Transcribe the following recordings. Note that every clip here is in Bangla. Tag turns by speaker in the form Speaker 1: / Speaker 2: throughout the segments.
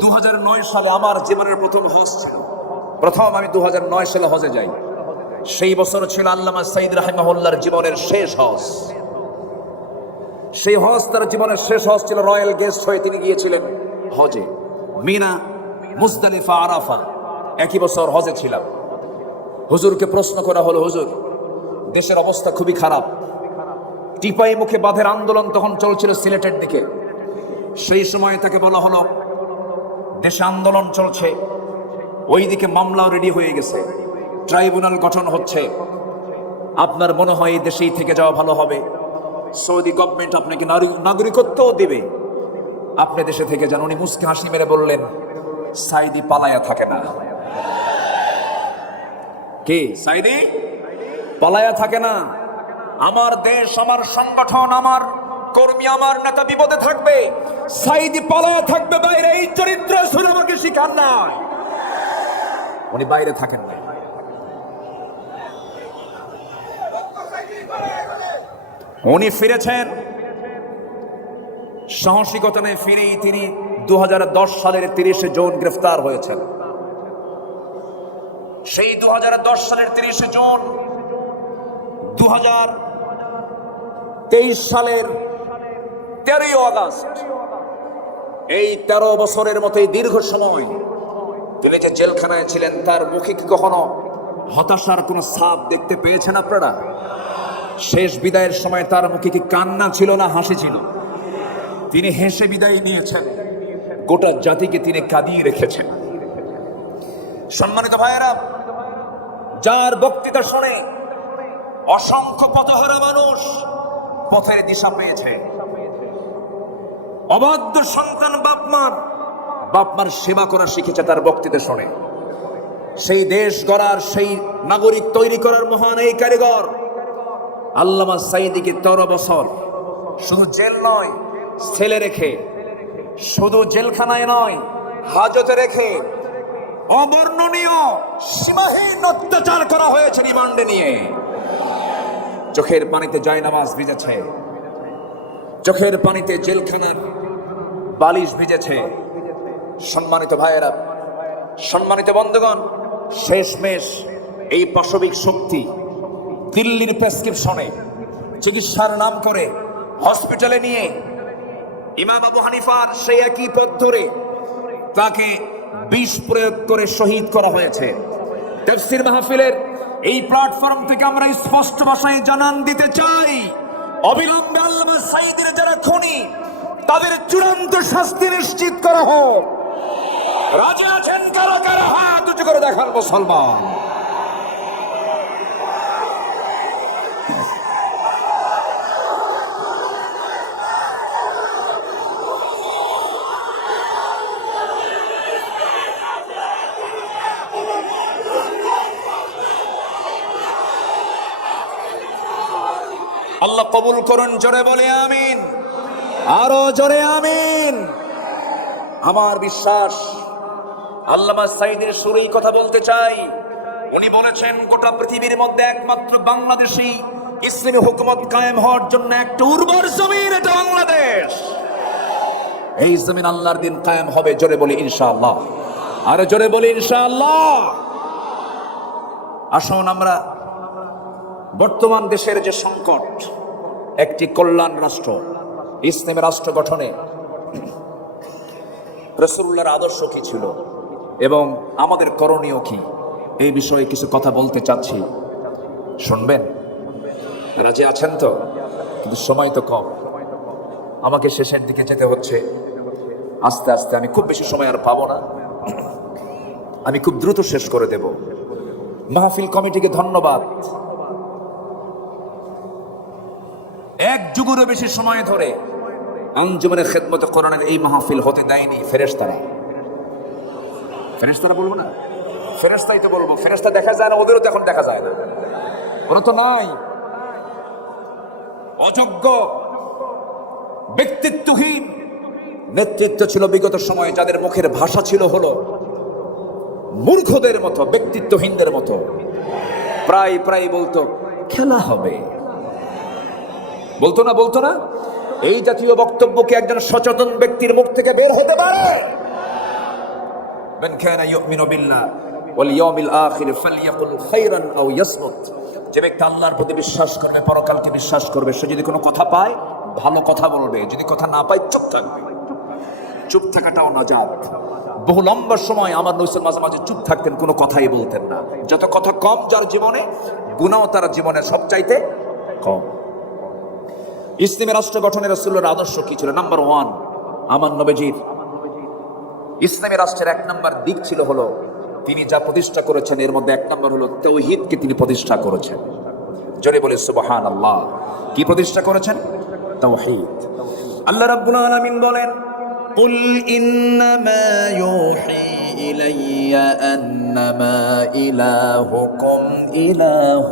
Speaker 1: দু হাজার নয় সালে আমার জীবনের প্রথম হজ ছিল। প্রথম আমি দু হাজার নয় সালে হজে যাই। সেই বছর ছিল আল্লামা সাইদ রাহিমাহুল্লার জীবনের শেষ হজ। সেই হজ তার জীবনের শেষ হজ ছিল রয়্যাল গেস্ট হয়ে তিনি গিয়েছিলেন হজে। মিনা, মুজদালিফা, আরাফা একই বছর হজে ছিলাম। হুজুরকে প্রশ্ন করা হলো, হুজুর, দেশের অবস্থা খুবই খারাপ। টিপাই মুখে বাঁধের আন্দোলন তখন চলছিল সিলেটের দিকে। সেই সময় তাকে বলা হলো দেশে আন্দোলন চলছে, ওইদিকে মামলাও রেডি হয়ে গেছে। ট্রাইব্যুনাল গঠন হচ্ছে। আপনার মনে হয় এই দেশেই থেকে যাওয়া ভালো হবে? সৌদি গভর্নমেন্ট আপনাকে নাগরিকত্বও দেবে। আপনি দেশে থেকে যান, উনি মুসকে হাসি মেরে বললেন, সাইদি পালায়া থাকে না। কে? সাইদি? পালায়া থাকে না। আমার দেশ, আমার সংগঠন, আমার কর্মী আমার নেতা বিপদে থাকবে। সাইদি পালায়া থাকবে বাইরে, এই চরিত্র শুনে আমাকে শিখান নাই। উনি বাইরে থাকেন না উনি ফিরেছেন। সাহসিকতা নিয়ে ফিরেই তিনি দু হাজার দশ সালের তিরিশে জুন গ্রেফতার হয়েছেন। সেই দু হাজার দশ সালের তিরিশে জুন দু তেইশ সালের তেরোই আগস্ট এই তেরো বছরের মতোই দীর্ঘ সময় তিনি যে জেলখানায় ছিলেন, তার মুখে কি কখনো হতাশার কোনো সাপ দেখতে পেয়েছেন আপনারা? শেষ বিদায়ের সময় তার মুখে কি কান্না ছিল না হাসি ছিল? তিনি হেসে বিদায় নিয়েছেন। গোটা জাতিকে তিনি কাঁদিয়ে রেখেছেন। সম্মানিত ভাইয়েরা, যার বক্তৃতা শুনে অসংখ্য পথহারা মানুষ পথের দিশা পেয়েছে। অবাধ্য সন্তান বাপমার বাপমার সেবা করা শিখেছে তার বক্তৃতা শুনে। সেই দেশ গড়ার সেই নাগরিক তৈরি করার মহান এই কারিগর আল্লামা সাইদিকে তেরো বছর শুধু জেল নয়, ছেলে রেখে, শুধু জেলখানায় নয়, হাজতে রেখে অবর্ণনীয়, সীমাহীন অত্যাচার করা হয়েছে রিমান্ডে নিয়ে। চোখের পানিতে জায়নামাজ ভিজেছে। চোখের পানিতে জেলখানার বালিশ ভিজেছে। সম্মানিত ভাইয়েরা, সম্মানিত বন্ধুগণ, শেষমেশ এই পাশবিক শক্তি দিল্লির প্রেসক্রিপশনে চিকিৎসার নাম করে হসপিটালে নিয়ে ইমাম আবু হানিফার সেই একই পথ ধরে তাকে বিষ প্রয়োগ করে শহীদ করা হয়েছে। মাহফিলের এই প্ল্যাটফর্ম থেকে আমরা স্পষ্ট ভাষায় জানান দিতে চাই। অবিলম্বে আল্লামা সাইদের যারা খুনি, তাদের চূড়ান্ত শাস্তি নিশ্চিত করা হোক। রাজা আছেন কারও কারও হাত উঁচু করে দেখান মুসলমান আল্লাহ কবুল করুন, জোরে বলে আমিন। আরও জোরে আমিন। আমার বিশ্বাস, আল্লামা সাইদের সুরেই কথা বলতে চাই। উনি বলেছেন, গোটা পৃথিবীর মধ্যে একমাত্র বাংলাদেশী ইসলামী হুকুমত কায়েম হওয়ার জন্য একটা উর্বর জমিন, এটা বাংলাদেশ। এই জমিন আল্লাহর দিন কায়েম হবে, জোরে বলি ইনশাআল্লাহ। আরে জোরে বলি ইনশাআল্লাহ। আসুন আমরা বর্তমান দেশের যে সংকট একটি কল্যাণ রাষ্ট্র ইসলামের রাষ্ট্র গঠনে। রসুল্লাহর আদর্শ কি ছিল? এবং আমাদের করণীয় কি? এই বিষয়ে কিছু কথা বলতে চাচ্ছি। শুনবেন? রাজি আছেন তো? কিন্তু সময় তো কম। আমাকে শেষের দিকে যেতে হচ্ছে। আস্তে আস্তে আমি খুব বেশি সময় আর পাবো না। আমি খুব দ্রুত শেষ করে দেব। মাহফিল কমিটিকে ধন্যবাদ। এক যুগেরও বেশি সময় ধরে আঞ্জুমানের খেদমত কোরআনের এই মাহফিল হতে দেয়নি ফেরেশতারা। ফেরেশতারা বলব না? ফেরেশতাই তো বলব। ফেরেশতা দেখা যায় না, ওদেরও তো এখন দেখা যায় না। ওরা তো নাই। অযোগ্য ব্যক্তিত্বহীন। নেতৃত্ব ছিল বিগত সময়ে, যাদের মুখের ভাষা ছিল হলো মূর্খদের মতো, ব্যক্তিত্বহীনদের মতো। প্রায় প্রায় বলতো, খেলা হবে। বলতো না বলতো না? এই জাতীয় বক্তব্য কি একজন সচেতন ব্যক্তির মুখ থেকে বের হতে পারে। কানা ইউমিনু বিল্লাহ ওয়াল ইয়াউমিল আখির ফালইয়াকুল খাইরান আও ইয়াসমুত। যে ব্যক্তি আল্লাহর প্রতি বিশ্বাস করবে, পরকালকে বিশ্বাস করবে, সে যদি কোনো কথা পায়, ভালো কথা বলবে। যদি কথা না পায়, চুপ থাকবে। চুপ থাকাটাও নাজাত। বহু লম্বা সময় আমার নৈসের মাঝে মাঝে চুপ থাকতেন, কোনো কথাই বলতেন না। যত কথা কম যার জীবনে, গুণাও তার জীবনে সবচাইতে কম। ইসলামী রাষ্ট্র গঠনের রসুল্লের আদর্শ কি ছিল নাম্বার ওয়ান আমার নবজির ইসলামী রাষ্ট্রের এক নম্বর দিক ছিল হলো তিনি যা প্রতিষ্ঠা করেছেন এর মধ্যে এক নম্বর হলো তৌহিদকে তিনি প্রতিষ্ঠা করেছেন জোরে বলে সুবহান আল্লাহ কি প্রতিষ্ঠা করেছেন তৌহিদ আল্লাহ রাব্বুল আলামিন বলেন
Speaker 2: قل إنما يوحي إلي أنما إلهكم إله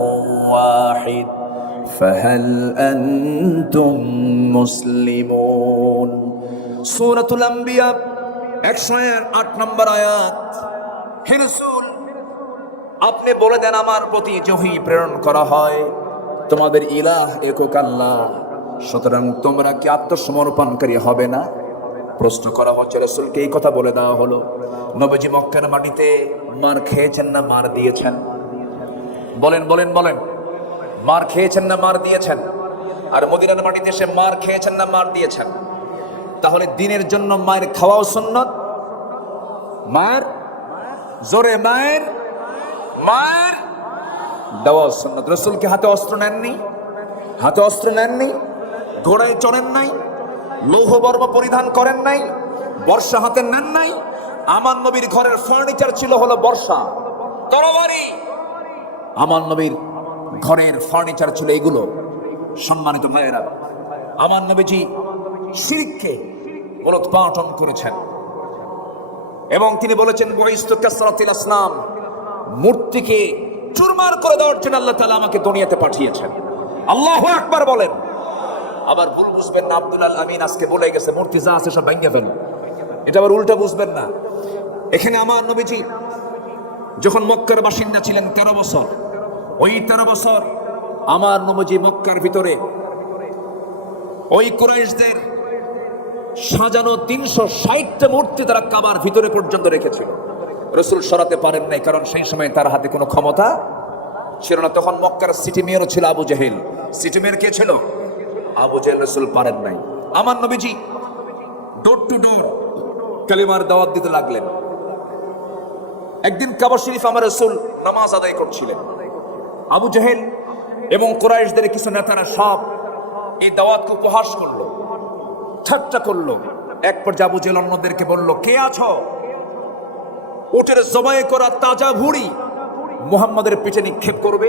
Speaker 2: واحد فهل أنتم مسلمون
Speaker 1: সূরাতুল আম্বিয়া 108 নম্বর আয়াত হে রাসূল আপনি বলে দেন আমার প্রতি জহি প্রেরণ করা হয় তোমাদের ইলাহ একক আল্লাহ সুতরাং তোমরা কি আত্মসমর্পণকারী হবে না প্রশ্ন করা হচ্ছে রসুলকে এই কথা বলে দেওয়া হলো নবজি মক্কার মাটিতে মার খেয়েছেন না মার দিয়েছেন বলেন বলেন বলেন মার খেয়েছেন না মার দিয়েছেন? আর মদিনার মাটিতে এসে মার খেয়েছেন না মার দিয়েছেন? তাহলে দিনের জন্য মায়ের খাওয়াও সুন্নত? মায়ের? জোরে মায়ের? মায়ের? দেওয়া সুন্নত। রসুলকে হাতে অস্ত্র নেননি? হাতে অস্ত্র নেননি? ঘোড়ায় চড়েন নাই? লৌহ বর্ম পরিধান করেন নাই? বর্ষা হাতে নেন নাই? আমার নবীর ঘরের ফার্নিচার ছিল হলো বর্ষা। তরবারি। আমার নবীর ঘরের ফার্নিচার ছিল এগুলো। সম্মানিত ভাইয়েরা, আমার নবীজি শিরিককে উৎপাটন করেছেন। এবং তিনি বলেছেন বহিস্ত কাসরাতিল আসলাম মূর্তিকে চুরমার করে দেওয়ার জন্য আল্লাহ তাআলা আমাকে দুনিয়াতে পাঠিয়েছেন। আল্লাহু আকবার বলেন। আবার ভুল বুঝবেন না, আব্দুল আল আমিন আজকে বলে গেছে, মূর্তি যা আছে সব ভেঙে ফেলো। এটা আবার উল্টা বুঝবেন না। এখানে আমার নবীজি যখন মক্কার বাসিন্দা ছিলেন তেরো বছর ওই তেরো বছর আমার নবজি মক্কার ভিতরে ওই কুরাইশদের সাজানো তিনশো ষাটটা মূর্তি তারা কাবার ভিতরে পর্যন্ত রেখেছিল। রসুল সরাতে পারেন নাই, কারণ সেই সময় তার হাতে কোনো ক্ষমতা ছিল না। তখন মক্কার সিটি মেয়রও ছিল আবু জাহিল। সিটি মেয়র কে ছিল? আবু জাহিল রসুল পারেন নাই। আমার নবীজি ডোর টু ডোর কালিমার দাওয়াত দিতে লাগলেন। একদিন কাবা শরীফ আমার রসুল নামাজ আদায় করছিলেন। আবু জাহেল এবং কোরাইশদের কিছু নেতারা সব এই দাওয়াতকে উপহাস করল, ঠাট্টা করল। এক পর্যায়ে আবু জেল অন্যদেরকে বলল, কে আছো? ওটের জবাই করা তাজা ভুড়ি মুহাম্মাদের পিঠে নিক্ষেপ করবে,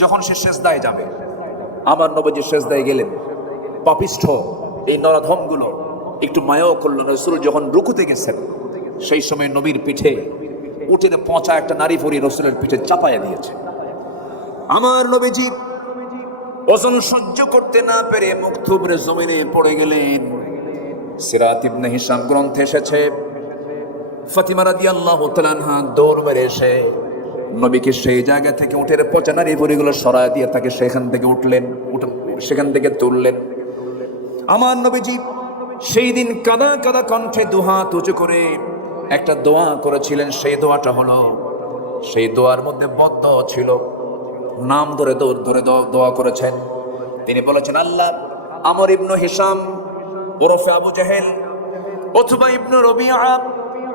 Speaker 1: যখন সে শেষদায় যাবে। আমার নবজি শেষদায় গেলেন, পাপিষ্ঠ এই নরাধমগুলো একটু মায়াও করল রসুল যখন রুকুতে গেছেন, সেই সময় নবীর পিঠে উঠে পচা একটা নারী ভরি রসুলের পিঠে চাপাইয়া দিয়েছে। আমার নবীজি, ওজন সহ্য করতে না পেরে মুক্তুবরে জমিনে পড়ে গেলেন। সিরাত ইবনে হিসাম গ্রন্থে এসেছে, ফাতিমা রাদিয়াল্লাহু তাআলা দৌড় মেরে এসে নবীকে সেই জায়গা থেকে উঠে পচা নারী ভরিগুলো সরায় দিয়ে তাকে সেখান থেকে উঠলেন, উঠে, সেখান থেকে তুললেন। আমার নবীজি সেই দিন কাদা কাদা কণ্ঠে দুহাত উঁচু করে একটা দোয়া করেছিলেন, সেই দোয়াটা হলো, সেই দোয়ার মধ্যে বদ্ধ ছিল। নাম ধরে ধরে দোয়া- করেছেন। তিনি বলেছেন, আল্লাহ, আমর ইবনু হিসাম ওরফে আবু জাহেল অথবা ইবনু রবি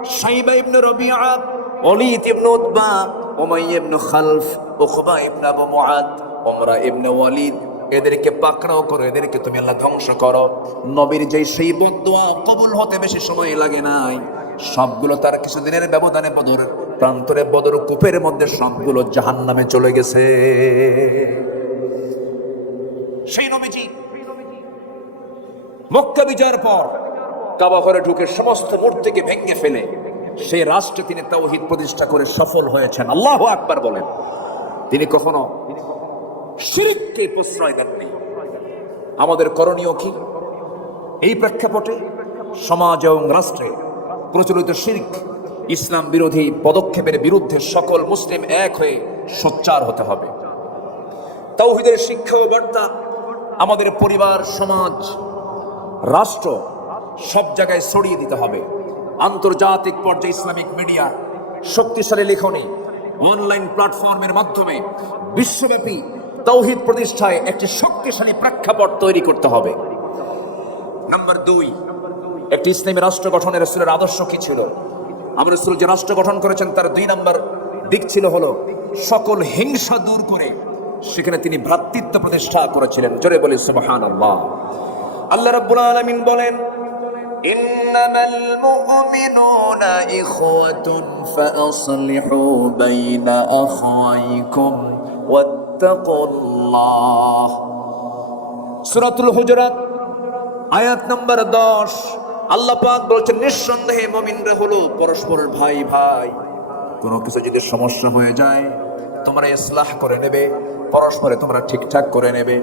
Speaker 1: সাইবা ইবনু রবিআ অলিত ইবনু উদ্বা ওমাই ইবনু খালফ ওখবা ইবনু আবু মুআদ ওমরা ইবনু ওয়ালিদ এদেরকে পাকড়াও করো, এদেরকে তুমি আল্লাহ ধ্বংস করো। নবীর যেই সেই বদোয়া কবুল হতে বেশি সময় লাগে নাই, সবগুলো তার কিছুদিনের ব্যবধানে বদর, প্রান্তরে বদর কূপের মধ্যে সবগুলো জাহান্নামে চলে গেছে। সেই নবীজি, মক্কা বিজয়ের পর কাবা ঘরে ঢুকে সমস্ত মূর্তিকে ভেঙে ফেলে, সেই রাষ্ট্রে তিনি তাওহিদ প্রতিষ্ঠা করে সফল হয়েছেন। আল্লাহ আকবার বলেন। তিনি কখনো শিরিককে প্রশ্রয় দেননি আমাদের করণীয় কি? এই প্রেক্ষাপটে সমাজ এবং রাষ্ট্রে প্রচলিত শিরিক, ইসলাম বিরোধী পদক্ষেপের বিরুদ্ধে সকল মুসলিম এক হয়ে সোচ্চার হতে হবে। তাওহিদের শিক্ষা ও বার্তা আমাদের পরিবার, সমাজ, রাষ্ট্র সব জায়গায় ছড়িয়ে দিতে হবে। আন্তর্জাতিক পর্যায়ে ইসলামিক মিডিয়া, শক্তিশালী লেখনী, অনলাইন প্ল্যাটফর্মের মাধ্যমে বিশ্বব্যাপী তৌহিদ প্রতিষ্ঠায় একটি শক্তিশালী প্রেক্ষাপট তৈরি করতে হবে নাম্বার দুই একটি ইসলামী রাষ্ট্র গঠনের রসুলের আদর্শ কি ছিল আমরা রসুল যে রাষ্ট্র গঠন করেছেন তার দুই নাম্বার দিক ছিল হলো সকল হিংসা দূর করে সেখানে তিনি ভ্রাতৃত্ব প্রতিষ্ঠা করেছিলেন জোরে বলি সুবহান আল্লাহ আল্লাহ রাব্বুল আলামিন বলেন
Speaker 2: إنما المؤمنون إخوة فأصلحوا بين أخويكم ফাত্তাকুল্লাহ।
Speaker 1: সূরাতুল হুজুরাত, আয়াত নম্বর দশ। আল্লাহ বলছেন, নিঃসন্দেহে মুমিনরা হলো পরস্পরের ভাই ভাই। কোনো কিছু যদি সমস্যা হয়ে যায়, তোমরা ইসলাহ করে নেবে, পরস্পরে তোমরা ঠিকঠাক করে নেবে।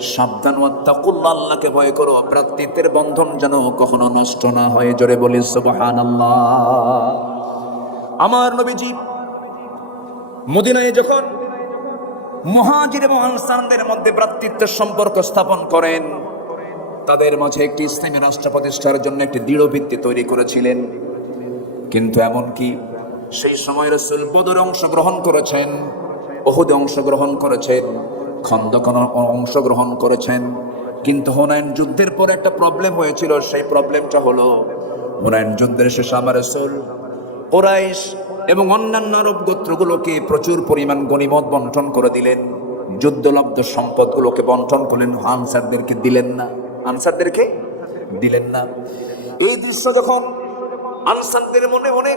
Speaker 1: সাবধান, ওয়াত্তাকুল্লাহ, আল্লাহকে ভয় করো। ভ্রাতৃত্বের বন্ধন যেন কখনো নষ্ট না হয়ে। জোরে বলি, সুবহানাল্লাহ। আমার নবীজি মদিনায় যখন মহাজির এবং আনসারদের মধ্যে ভ্রাতৃত্বের সম্পর্ক স্থাপন করেন। তাদের মাঝে একটি ইসলামী রাষ্ট্র প্রতিষ্ঠার জন্য একটি দৃঢ় ভিত্তি তৈরি করেছিলেন। কিন্তু এমনকি সেই সময় রসুল বদরে অংশগ্রহণ করেছেন ওহুদে অংশগ্রহণ করেছেন, খন্দকন অংশগ্রহণ করেছেন। কিন্তু হুনায়ন যুদ্ধের পর একটা প্রবলেম হয়েছিল, সেই প্রবলেমটা হলো হুনায়ন যুদ্ধের শেষে আমার রসুল কোরাইশ এবং অন্যান্য আরব গোত্রগুলোকে প্রচুর পরিমাণ গণিমত বন্টন করে দিলেন। যুদ্ধলব্ধ সম্পদগুলোকে বন্টন করলেন। আনসারদেরকে দিলেন না। আনসারদেরকে দিলেন না। এই দৃশ্য যখন আনসারদের মনে মনে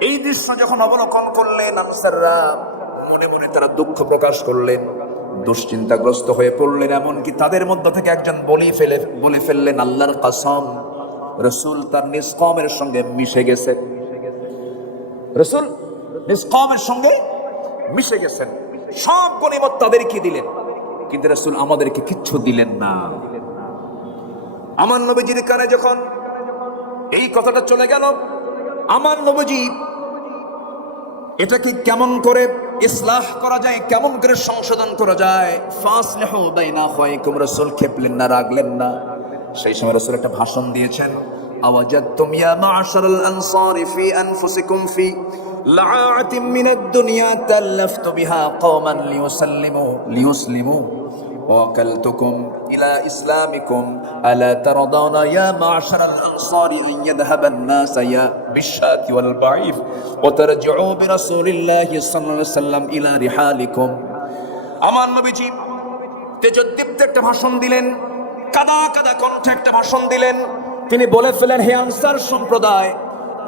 Speaker 1: এই দৃশ্য যখন অবলোকন করলেন আনসাররা, মনে মনে তারা দুঃখ প্রকাশ করলেন, দুশ্চিন্তাগ্রস্ত হয়ে পড়লেন। এমনকি তাদের মধ্য থেকে একজন বলি ফেলে, বলে ফেললেন, আল্লাহর কাসম, রসুল তার নিষ্কমের সঙ্গে মিশে গেছে। রসুল নিষ্কমের সঙ্গে মিশে গেছেন। সব গণিমত তাদেরকে দিলেন। কিন্তু রসুল আমাদেরকে কিচ্ছু দিলেন না। আমার নবীজির কানে যখন এই কথাটা চলে গেল, আমার নবীজি এটাকে কেমন করে ইসলাহ করা যায়, কেমন করে সংশোধন করা যায়? ফাসলিহু বাইনা খায়কুম, রাসূল খেপলেন না, রাগলেন না। সেই সময় রাসূল একটা ভাষণ দিয়েছেন। আওয়াজাদতুম ইয়া মা'শারাল আনসারি ফি আনফুসিকুম ফি লাআতিম মিনাদ দুনিয়া তাল্লাফতু বিহা কওমান লিয়ুসাল্লিমু লিয়ুসলিমু وكلتكم إلى إسلامكم ألا ترضون يا معشر الأنصار أن يذهب الناس يا بالشاة والبعير وترجعوا برسول الله صلى الله عليه وسلم إلى رحالكم আমার নবীজি তেজদীপ্ত একটা ভাষণ দিলেন কাদা কাদা কণ্ঠে একটা ভাষণ দিলেন তিনি বলে ফেলেন হে আনসার সম্প্রদায়,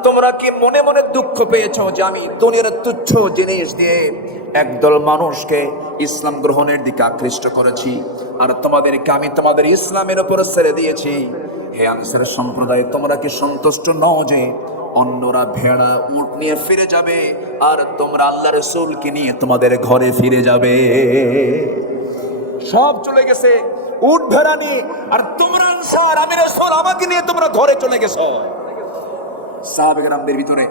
Speaker 1: তোমরা কি মনে মনে দুঃখ পেয়েছ যে আমি দুনিয়ার তুচ্ছ জিনিস দিয়ে একদল মানুষকে ইসলাম গ্রহণের দিকে আকৃষ্ট করেছি? আর তোমাদেরকে আমি তোমাদের ইসলামের উপর ছেড়ে দিয়েছি। হে আনসার সম্প্রদায়, তোমরা কি সন্তুষ্ট নও যে অন্যরা ভেড়া, উট নিয়ে ফিরে যাবে, আর তোমরা আল্লাহ রসুলকে নিয়ে তোমাদের ঘরে ফিরে যাবে? সব চলে গেছে। উট ভেড়া নিয়ে আর তোমরা আনসার আমি রসুল, আমাকে নিয়ে তোমরা ঘরে চলে গেছো। সাহাবেগরামদের ভিতরে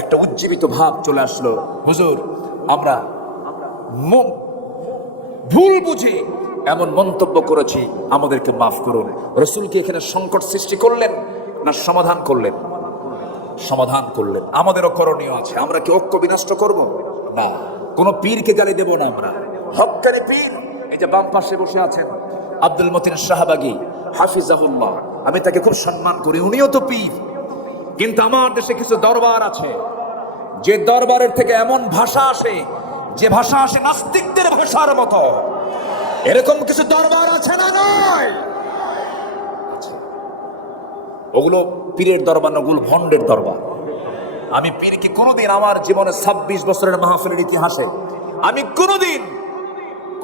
Speaker 1: একটা উজ্জীবিত ভাব চলে আসলো। হুজুর, আমরা ভুল বুঝি এমন মন্তব্য করেছি, আমাদেরকে মাফ করুন। রসুল কি এখানে সংকট সৃষ্টি করলেন, না সমাধান করলেন? সমাধান করলেন। আমাদেরও করণীয় আছে। আমরা কি ঐক্য বিনষ্ট করব? না। কোনো পীরকে গালি দেব না আমরা। হকানি পীর এই যে বাম পাশে বসে আছেন আব্দুল মতিন শাহবাগী, হাফিজাহুল্লাহ। আমি তাকে খুব সম্মান করি, উনিও তো পীর। কিন্তু আমার দেশে কিছু দরবার আছে, যে দরবারের থেকে এমন ভাষা আসে, যে ভাষা আসে নাস্তিকদের ভাষার মতো। এরকম কিছু দরবার আছে না নয়? ওগুলো পীরের দরবার না, ওগুলো ভণ্ডের দরবার। আমি পীরকে কোনোদিন আমার জীবনে ছাব্বিশ বছরের মাহফিলের ইতিহাসে, আমি কোনোদিন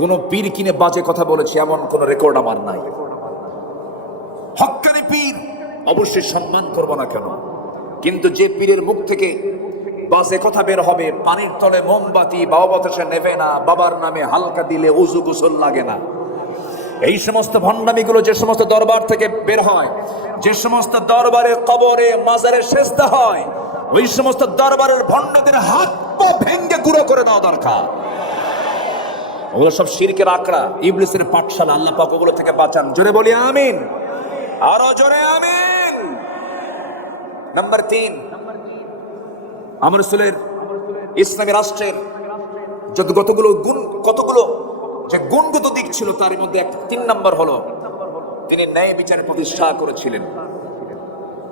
Speaker 1: কোনো পীর কিনে বাজে কথা বলেছি, এমন কোনো রেকর্ড আমার নাই। হক্কানি পীর, অবশ্যই সম্মান করব না কেন? কিন্তু যে পীরের মুখ থেকে বাসে কথা বের হবে, পানির তলে মোমবাতি, বাবা বাতাসে নেবে না, বাবার নামে হালকা দিলে উজু গোসল লাগে না। এই সমস্ত ভণ্ডামিগুলো যে সমস্ত দরবার থেকে বের হয়, যে সমস্ত দরবারে কবরে মাজারে সেজদা হয়, ওই সমস্ত দরবারের ভণ্ডদের হাত পা ভেঙ্গে গুঁড়ো করে দেওয়া দরকার। ওগুলো সব সিরকের আকড়া। ইবলিসের পাঠশালা, আল্লাহ পাক ওগুলো থেকে বাঁচান। জোরে বলি, আমিন। আরও জোরে, আমিন। নাম্বার তিন। আমার সুলের ইসলামী রাষ্ট্রের যত কতগুলো গুণ, কতগুলো যে গুণগত দিক ছিল, তার মধ্যে এক তিন নাম্বার হলো, তিনি ন্যায় বিচার প্রতিষ্ঠা করেছিলেন।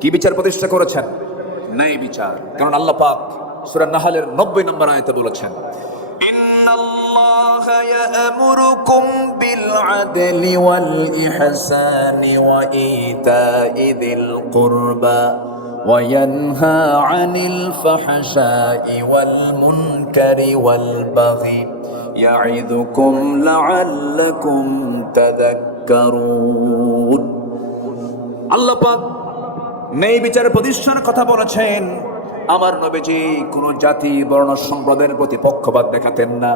Speaker 1: কি বিচার প্রতিষ্ঠা করেছেন? ন্যায় বিচার। কারণ আল্লাহ পাক সুরা নাহালের নব্বই নম্বর আয়তে বলেছেন
Speaker 2: يأمركم بالعدل والإحسان وإيتاء ذي القربى وينهى عن الفحشاء والمنكر والبغي يعظكم لعلكم تذكرون
Speaker 1: আল্লাহ পাক ন্যায় বিচারের প্রতিষ্ঠার কথা বলেছেন আমার নবীজি কোন জাতি বর্ণ সম্প্রদায়ের প্রতি পক্ষপাত দেখাতেন না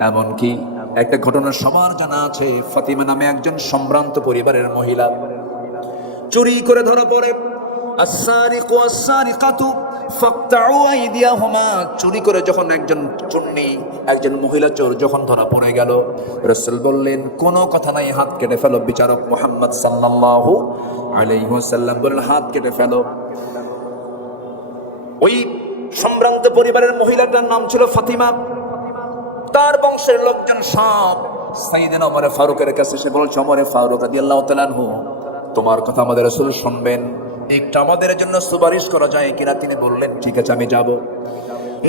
Speaker 1: এমনকি একটা ঘটনা সবার জানা আছে, ফাতিমা নামে একজন সম্ভ্রান্ত পরিবারের মহিলা। চুরি করে ধরা পড়ে। আসারিকু আসারিকাতু চুরি করে যখন একজন চুন্নি, একজন মহিলা চোর যখন ধরা পড়ে গেল, রাসূল বললেন, কোনো কথা নাই, হাত কেটে ফেলো বিচারক মুহাম্মদ সাল্লাল্লাহু আলাইহি ওয়াসাল্লাম। বললেন, হাত কেটে ফেলো। ওই সম্ভ্রান্ত পরিবারের মহিলাটার নাম ছিল ফাতিমা। তার বংশের লোকজন সব সাইদিন অমরে ফারুকের কাছে সে বলছে অমরে ফারুক তাআলা আনহু, তোমার কথা আমাদের রাসূল শুনবেন। একটু আমাদের জন্য সুপারিশ করা যায় কিনা? তিনি বললেন, ঠিক আছে, আমি যাব।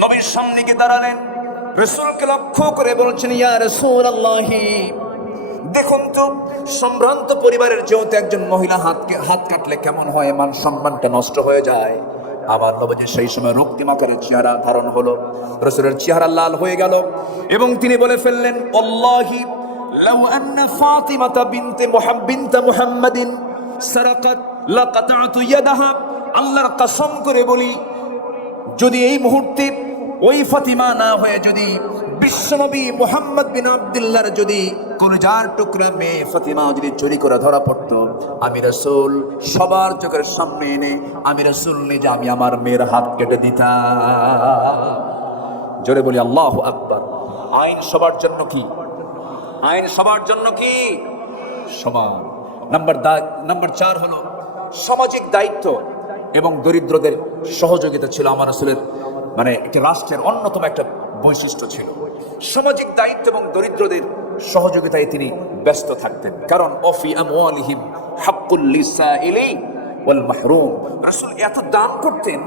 Speaker 1: নবীর সামনে গিয়ে দাঁড়ালেন। রাসূলকে লক্ষ্য করে বলছেন, ইয়া রাসূলুল্লাহি, দেখুন তো, সম্ভ্রান্ত পরিবারের যেহেতু একজন মহিলা হাতকে, হাত কাটলে কেমন হয় মান সম্মানটা নষ্ট হয়ে যায়। আমার নবজি সেই সময় রক্তিমাকারের চেহারা ধারণ হলো, রসুলের চেহারা লাল হয়ে গেল এবং তিনি বলে ফেললেন অল্লাহি লাউ আন্না ফাতিমাতা বিনতে মুহাম্মদ বিনতে মুহাম্মাদিন সারাকাত লাকাতাতু ইয়াদাহা। আল্লাহর কসম করে বলি, যদি এই মুহূর্তে ওই ফাতিমা না হয়ে, যদি বিশ্বনবী মোহাম্মদ বিন আবদুল্লাহর যদি কলজার টুকরা মেয়ে ফাতিমা যদি চুরি করে ধরা পড়তো আমি রসুল, সবার চোখের সামনে এনে আমি রসুল নিজে আমি আমার মেয়ের হাত কেটে দিতাম। জোরে বলি, আল্লাহ আকবার। আইন সবার জন্য কি? আইন সবার জন্য কি? সমান। নাম্বার নাম্বার চার হলো সামাজিক দায়িত্ব এবং দরিদ্রদের সহযোগিতা ছিল আমার আসলের মানে একটি রাষ্ট্রের অন্যতম একটা বৈশিষ্ট্য ছিল। সামাজিক দায়িত্ব এবং দরিদ্রদের সহযোগিতায় তিনি ব্যস্ত থাকতেন। কারণ অফি আমওয়ালিহিম হাক্কুল লিসাইলি ওয়াল মাহরুম। এত দান করতেন,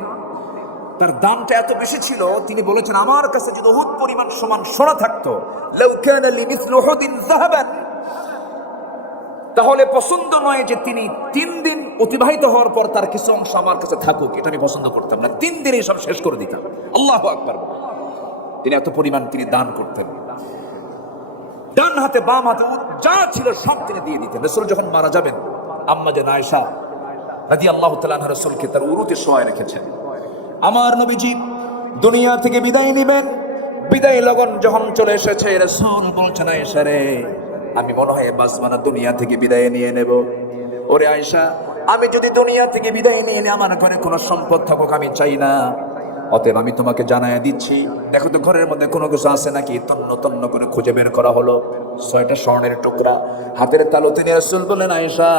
Speaker 1: তার দামটা এত বেশি ছিল, তিনি বলেছেন, আমার কাছে যদি উহুদ পরিমাণ সমান সোনা থাকতো, লাউ লি মিথলু উহুদিন যাহাবান। তাহলে পছন্দ নয় যে তিনি তিন দিন অতিবাহিত হওয়ার পর তার কিছু অংশ আমার কাছে থাকুক, এটা আমি পছন্দ করতাম না। তিন দিনে সব শেষ করে দিতাম। আল্লাহ আকবার। তিনি এত পরিমাণ তিনি দান করতেন। ডান হাতে, বাম হাতে যা ছিল সব তিনি দিয়ে দিতেন। রসুল যখন মারা যাবেন, আম্মা যে নায়সা রাদি আল্লাহ তালাহ রসুলকে তার উরুতে শোয়ায় রেখেছেন। আমার নবীজি দুনিয়া থেকে বিদায় নেবেন। বিদায় লগন যখন চলে এসেছে, রসুল বলছেন, আয়েশা রে, আমি মনে হয় বাসমানা দুনিয়া থেকে বিদায় নিয়ে নেব। ওরে আয়েশা, আমি যদি দুনিয়া থেকে বিদায় নিয়ে নিই আমার ঘরে কোনো সম্পদ থাকুক, আমি চাই না। অতএব আমি তোমাকে জানায় দিচ্ছি, দেখো তো ঘরের মধ্যে কোনো কিছু আছে নাকি? তন্ন তন্ন করে খুঁজে বের করা হলো। ছয়টা স্বর্ণের টুকরা, হাতের তালু তিনি রসুল বললেন, আয়েশা,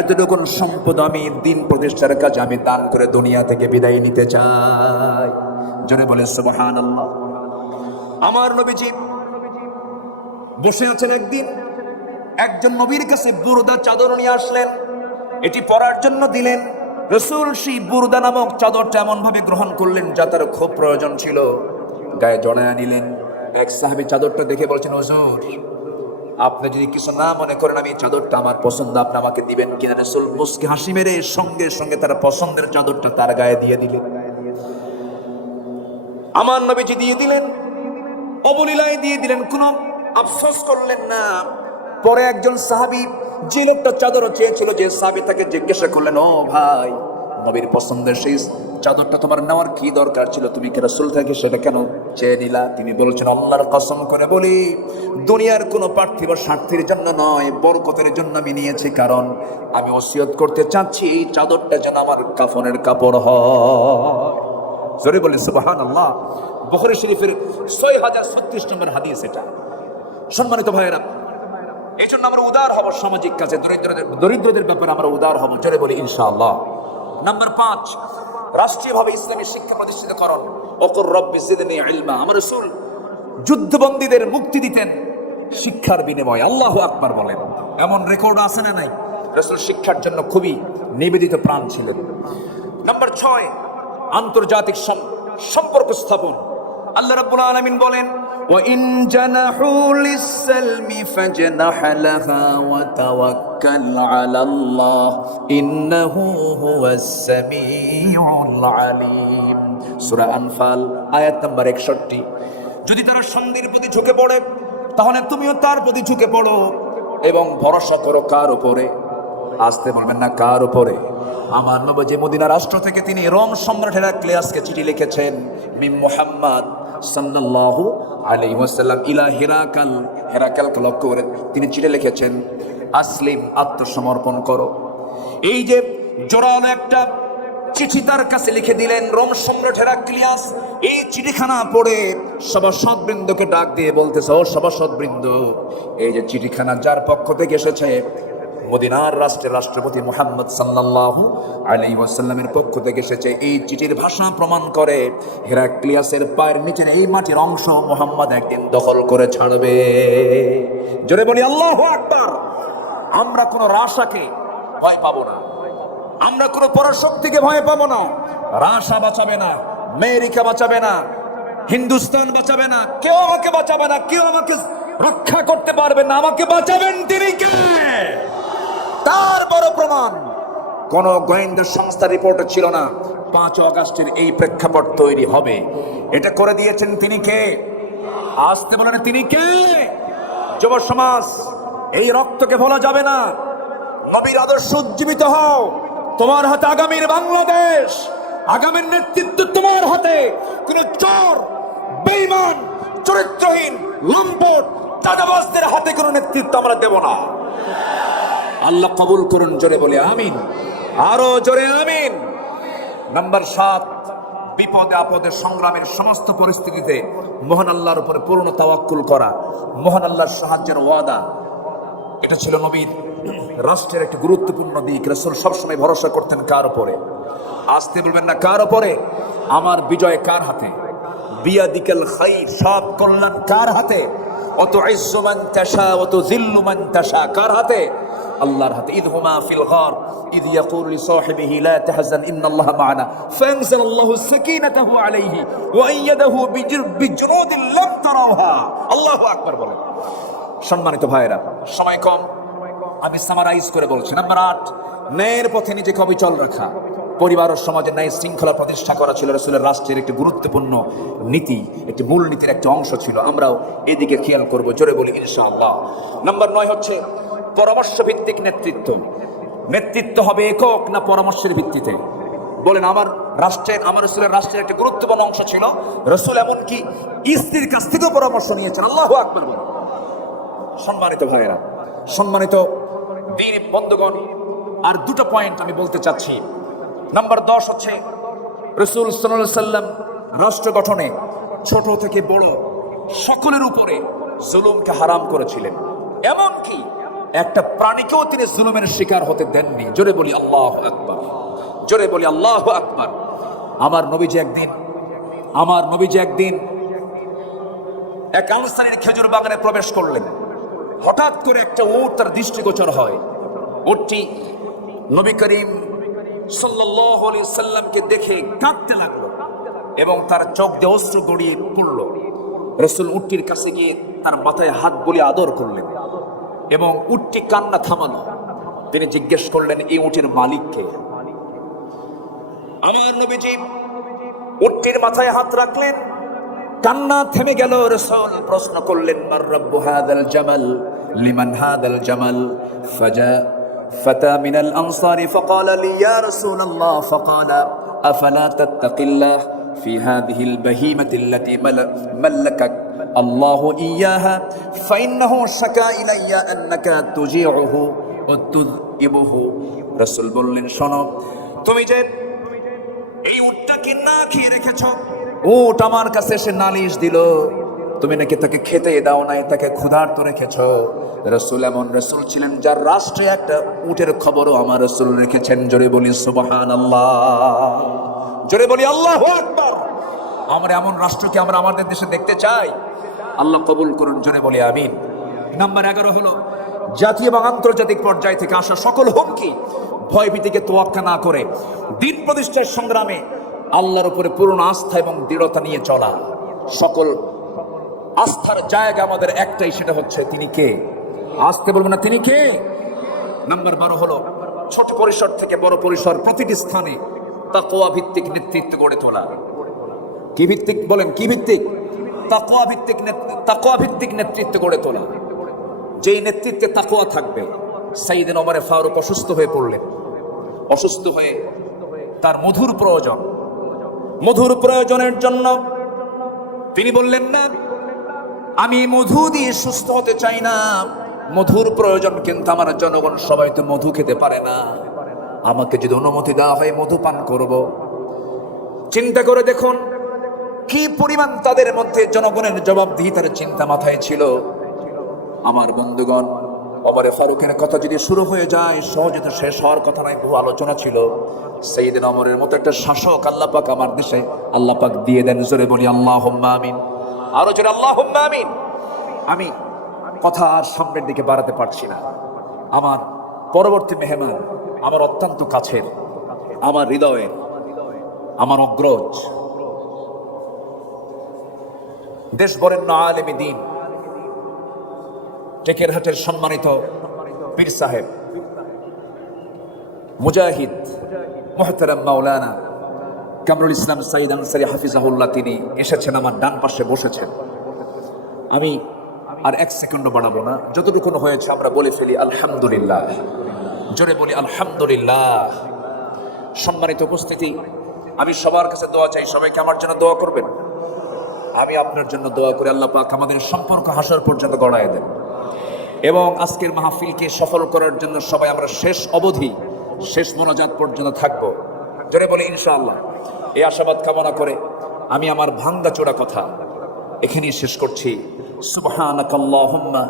Speaker 1: এতটুকুন সম্পদ আমি দিন প্রতিষ্ঠার কাজে আমি দান করে দুনিয়া থেকে বিদায় নিতে চাই। জোরে বলে সুবহান আল্লাহ আমার নবীজি বসে আছেন একদিন, একজন নবীর কাছে বুরদা চাদর নিয়ে আসলেন। এটি পরার জন্য দিলেন। রসুল সেই বুরদা নামক চাদরটা এমন ভাবে গ্রহণ করলেন যা তার খুব প্রয়োজন ছিল। গায়ে জড়ায় নিলেন। এক সাহাবী চাদরটা দেখে বলছেন, হুজুর, আপনি যদি কিছু না মনে করেন, আমি চাদরটা আমার পছন্দ, আপনি আমাকে দিবেন কিনা? রসুল মুসকে হাসি মেরে সঙ্গে সঙ্গে তার পছন্দের চাদরটা তার গায়ে দিয়ে দিলেন। আমার নবীজি দিয়ে দিলেন, অবলীলায় দিয়ে দিলেন, কোনো আফসোস করলেন না। পরে একজন সাহাবি যে লোকটা চাদর চেয়েছিল যে সাহাবি তাকে জিজ্ঞাসা করলেন, ও ভাই, নবীর পছন্দের সেই চাদরটা তোমার নেওয়ার কি দরকার ছিল? তুমি কি রাসূল থেকে সেটা কেন চেয়ে নিলা? তিনি বলছেন, আল্লাহর কসম করে বলি, দুনিয়ার কোনো পার্থিব স্বার্থের জন্য নয়, বরকতের জন্য আমি নিয়েছি, কারণ আমি ওসিয়ত করতে চাচ্ছি এই চাদরটা যেন আমার কাফনের কাপড় হয়। বলেন সুবাহান আল্লাহ বখরি শরীফের ছয় হাজার ছত্রিশ নম্বর হাদিস এটা। সম্মানিত ভাইয়েরা এই জন্য আমরা উদার হব সামাজিক কাজে, দরিদ্রদের দরিদ্রদের ব্যাপারে আমরা উদার হব, জোরে বলি ইনশাআল্লাহ। নাম্বার পাঁচ, রাষ্ট্রীয়ভাবে ইসলামী শিক্ষা প্রতিষ্ঠিত করণ অকর রব্বি সিদনি ইলমা। আমার যুদ্ধবন্দীদের মুক্তি দিতেন শিক্ষার বিনিময়ে। আল্লাহ আকবার বলেন। এমন রেকর্ড আছে না নাই? রাসূল শিক্ষার জন্য খুবই নিবেদিত প্রাণ ছিলেন। নাম্বার ছয়, আন্তর্জাতিক সম্পর্ক স্থাপন। আল্লাহ রাব্বুল আলামিন বলেন
Speaker 2: وإن جنحوا للسلم فاجنح لها وتوكل على الله إنه هو السميع العليم
Speaker 1: সূরা আনফাল আয়াত নাম্বার 61 যদি তারা সন্ধির প্রতি ঝুঁকে পড়ে তাহলে তুমিও তার প্রতি ঝুঁকে পড়ো এবং ভরসা করো কার উপরে আসতে পারবেন না কার উপরে? আমার নবজি মদিনা রাষ্ট্র থেকে তিনি রোম সম্রাট হেরাক্লিয়াসকে চিঠি লিখেছেন, মিম মুহাম্মদ সাল্লাল্লাহু আলাইহি ওয়াসাল্লাম ইলা হিরাকাল হেরাকালকে লক্ষ্য করে তিনি চিঠি লিখেছেন, আসলিম, আত্মসমর্পণ করো। এই যে জোরালো একটা চিঠি তার কাছে লিখে দিলেন রোম সম্রাট হেরাক্লিয়াস, এই চিঠিখানা পড়ে সভাসদ বৃন্দকে ডাক দিয়ে বলতেছে, ও সভাসদ বৃন্দ এই যে চিঠিখানা যার পক্ষ থেকে এসেছে মদিনার রাষ্ট্রের রাষ্ট্রপতি মোহাম্মদ সাল্লাল্লাহু আলাইহি ওয়াসাল্লামের পক্ষ থেকে এসেছে এই চিঠির ভাষা প্রমাণ করে, হেরাক্লিয়াসের পায়ের নিচের এই মাটির অংশ মোহাম্মদ একদিন দখল করে ছাড়বে। জোরে বলি, আল্লাহু আকবার! আমরা কোনো রাশাকে ভয় পাবো না। আমরা কোনো পরাশক্তিকে ভয় পাবো না। রাশা বাঁচাবে না, আমেরিকা বাঁচাবে না, হিন্দুস্তান বাঁচাবে না, কেউ আমাকে বাঁচাবে না, কেউ আমাকে রক্ষা করতে পারবে না। আমাকে বাঁচাবেন তিনি কে? তার বড় প্রমাণ। কোন গোয়েন্দা সংস্থা রিপোর্ট ছিল না। পাঁচ আগস্টের এই প্রেক্ষাপট তৈরি হবে। এটা করে দিয়েছেন তিনি কে? আসতে বলেন তিনি কে? যুব সমাজ, এই রক্তকে ভোলা যাবে না। নবীর আদর্শ উজ্জীবিত হও। তোমার হাতে আগামীর বাংলাদেশ, আগামীর নেতৃত্ব তোমার হাতে। কোন চোর বেইমান চরিত্রহীন, লম্পট, চাঁদাবাজদের হাতে কোনো নেতৃত্ব আমরা দেব না। আল্লাহ কবুল করুন, জোরে বলে আমিন। আরও জোরে আমিন। নাম্বার সাত, বিপদে আপদে সংগ্রামের সমস্ত পরিস্থিতিতে মোহন আল্লাহর উপরে পূর্ণ তাওয়াক্কুল করা। মোহন আল্লাহর সাহায্যের ওয়াদা। এটা ছিল নবীর রাষ্ট্রের একটি গুরুত্বপূর্ণ দিক। রসুল সবসময় ভরসা করতেন কার উপরে? আসতে বলবেন না কার উপরে? আমার বিজয় কার হাতে? বিয়াদিকাল খাইর, সব কল্যাণ কার হাতে? অত ইজ্জুমান তাশা অত জিল্লুমান তাশা। কার হাতে? আল্লাহর হাতে। ইদ হুমা ফিল গার ইদ ইয়াকুল লিসাহিবিহি লা তাহজান, ইন্নাল্লাহ মা'ানা। ফানজাল আল্লাহু সাকিনাতাহু আলাইহি ওয়া আইয়াদাহু বিজুনুদিন লাম তারাওহা। আল্লাহু আকবার বলেন। সম্মানিত ভাইরা সময় কম। আমি সামারাইজ করে বলছি। নাম্বার আট ন্যায়ের পথে নিজেকে অবিচল রাখা। পরিবার ও সমাজের ন্যায় শৃঙ্খলা প্রতিষ্ঠা করা ছিল রসুলের রাষ্ট্রের একটি গুরুত্বপূর্ণ নীতি, একটি মূল নীতির একটা অংশ ছিল। আমরাও এদিকে খেয়াল করব, জোরে বলি, ইনশাআল্লাহ। নাম্বার নয় হচ্ছে পরামর্শ ভিত্তিক নেতৃত্ব। নেতৃত্ব হবে একক না পরামর্শের ভিত্তিতে? বলেন, আমার রাষ্ট্রের, আমার রসুলের রাষ্ট্রের একটি গুরুত্বপূর্ণ অংশ ছিল। রসুল এমনকি স্ত্রীর কাছ থেকেও পরামর্শ নিয়েছেন। আল্লাহ আকবর সম্মানিত ভাইয়েরা, সম্মানিত বীর বন্ধুগণ, আর দুটো পয়েন্ট আমি বলতে চাচ্ছি। নাম্বার দশ হচ্ছে রসুল সাল্লাম রাষ্ট্র গঠনে ছোট থেকে বড় সকলের উপরে জুলুমকে হারাম করেছিলেন। এমনকি একটা প্রাণীকেও তিনি জুলুমের শিকার হতে দেননি। জোরে বলি আল্লাহ আকবার। জোরে বলি আল্লাহ আকবার। আমার নবীজি একদিন, আমার নবীজি একদিন এক আনসারীর খেজুর বাগানে প্রবেশ করলেন। হঠাৎ করে একটা উট তার দৃষ্টিগোচর হয়। উটটি নবী করিম সাল্লামকে দেখে কাঁদতে লাগল এবং তার চোখ দিয়ে অশ্রু গড়িয়ে পড়ল। রসুল উটটির কাছে গিয়ে তার মাথায় হাত বলে আদর করলেন এবং উটটি কান্না থামালো। তিনি জিজ্ঞেস করলেন, এই উটের মালিককে আমার নবীজি উটটির মাথায় হাত রাখলেন, কান্না থেমে গেল। রসুল প্রশ্ন করলেন, মার রব্বু হাদাল জামাল, লিমান হাদাল জামাল, ফাজা فتى من الأنصار فقال لي يا رسول الله فقال أفلا تتقي الله في هذه البهيمة التي مل- ملكك الله إياها فإنه شكا إلي أنك تجيعه وتذئبه رسول বললেন শোনো তুমি যে এই উটটাকে না খেয়ে রেখেছ উট আমার কাছে এসে নালিশ দিল তুমি নাকি তাকে খেতে দাও নাই, তাকে ক্ষুধার্ত রেখেছ? রসুল এমন রসুল ছিলেন যার রাষ্ট্রে একটা উটের খবরও আমার রসুল রেখেছেন। জোরে বলি সুবাহান আল্লাহ জোরে বলি, আল্লাহ আকবার। আমরা এমন রাষ্ট্রকে আমরা আমাদের দেশে দেখতে চাই। আল্লাহ কবুল করুন, জোরে বলি, আমিন। নাম্বার এগারো হলো, জাতীয় এবং আন্তর্জাতিক পর্যায় থেকে আসা সকল হুমকি, ভয়ভীতিকে তোয়াক্কা না করে দিন প্রতিষ্ঠার সংগ্রামে আল্লাহর উপরে পূর্ণ আস্থা এবং দৃঢ়তা নিয়ে চলা। সকল আস্থার জায়গা আমাদের একটাই, সেটা হচ্ছে তিনি কে? আসতে বলব না তিনি কে? নাম্বার বারো হলো ছোট পরিসর থেকে বড় পরিসর, প্রতিটি স্থানে তাকোয়া ভিত্তিক নেতৃত্ব গড়ে তোলা। কি ভিত্তিক বলেন? কি ভিত্তিক? তাকোয়া ভিত্তিক তাকোয়া ভিত্তিক নেতৃত্ব গড়ে তোলা। যেই নেতৃত্বে তাকোয়া থাকবে সাইদিন ওমরে ফারুক অসুস্থ হয়ে পড়লেন। অসুস্থ হয়ে তার মধুর প্রয়োজন। মধুর প্রয়োজনের জন্য তিনি বললেন না আমি মধু দিয়ে সুস্থ হতে চাই না। মধুর প্রয়োজন কিন্তু আমার জনগণ সবাই তো মধু খেতে পারে না। আমাকে যদি অনুমতি দেওয়া হয়, মধু পান করব। চিন্তা করে দেখুন, কি পরিমাণ তাদের মধ্যে জনগণের জবাবদিহিতার চিন্তা মাথায় ছিল। আমার বন্ধুগণ অমরে ফারুকের কথা যদি শুরু হয়ে যায়, সহজে তো শেষ হওয়ার কথা নয়, বহু আলোচনা ছিল। সেই দিন অমরের মতো একটা শাসক আল্লাপাক আমার দেশে আল্লাপাক দিয়ে দেন, জোরে বলি আল্লাহ আমিন। আরও জোরে আল্লাহ আমিন। আমি কথা আর সামনের দিকে বাড়াতে পারছি না। আমার পরবর্তী মেহমান আমার অত্যন্ত কাছের, আমার হৃদয়ে আমার অগ্রজ। দেশ বরেণ্য আলেমী দিন, টেকেরহাটের সম্মানিত পীর সাহেব, মুজাহিদ, মোহতারাম মাওলানা কামরুল ইসলাম সাইদ আনসারি হাফিজাহুল্লাহ, তিনি এসেছেন, আমার ডান পাশে বসেছেন। আমি আর এক সেকেন্ডও বাড়াবো না। যতটুকু হয়েছে আমরা বলে ফেলি, আলহামদুলিল্লাহ। জোরে বলি, আলহামদুলিল্লাহ। সম্মানিত উপস্থিতি, আমি সবার কাছে দোয়া চাই, সবাইকে আমার জন্য দোয়া করবেন। আমি আপনার জন্য দোয়া করে, আল্লাহ পাক আমাদের সম্পর্ক হাসার পর্যন্ত গড়ায় দেন। এবং আজকের মাহফিলকে সফল করার জন্য সবাই আমরা শেষ অবধি, শেষ মনোজাত পর্যন্ত থাকব। জোরে বলি, ইনশাআল্লাহ। এই আশাবাদ কামনা করে আমি আমার ভাঙ্গা চোরা কথা এখানেই শেষ করছি। সুবহানাকাল্লাহুম্মা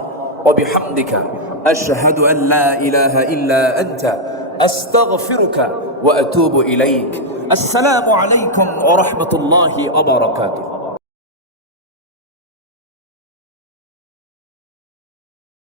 Speaker 1: ওয়া বিহামদিকা। আশহাদু আন লা ইলাইক। আসসালামু আলাইকুম ওয়া রাহমাতুল্লাহি ওয়া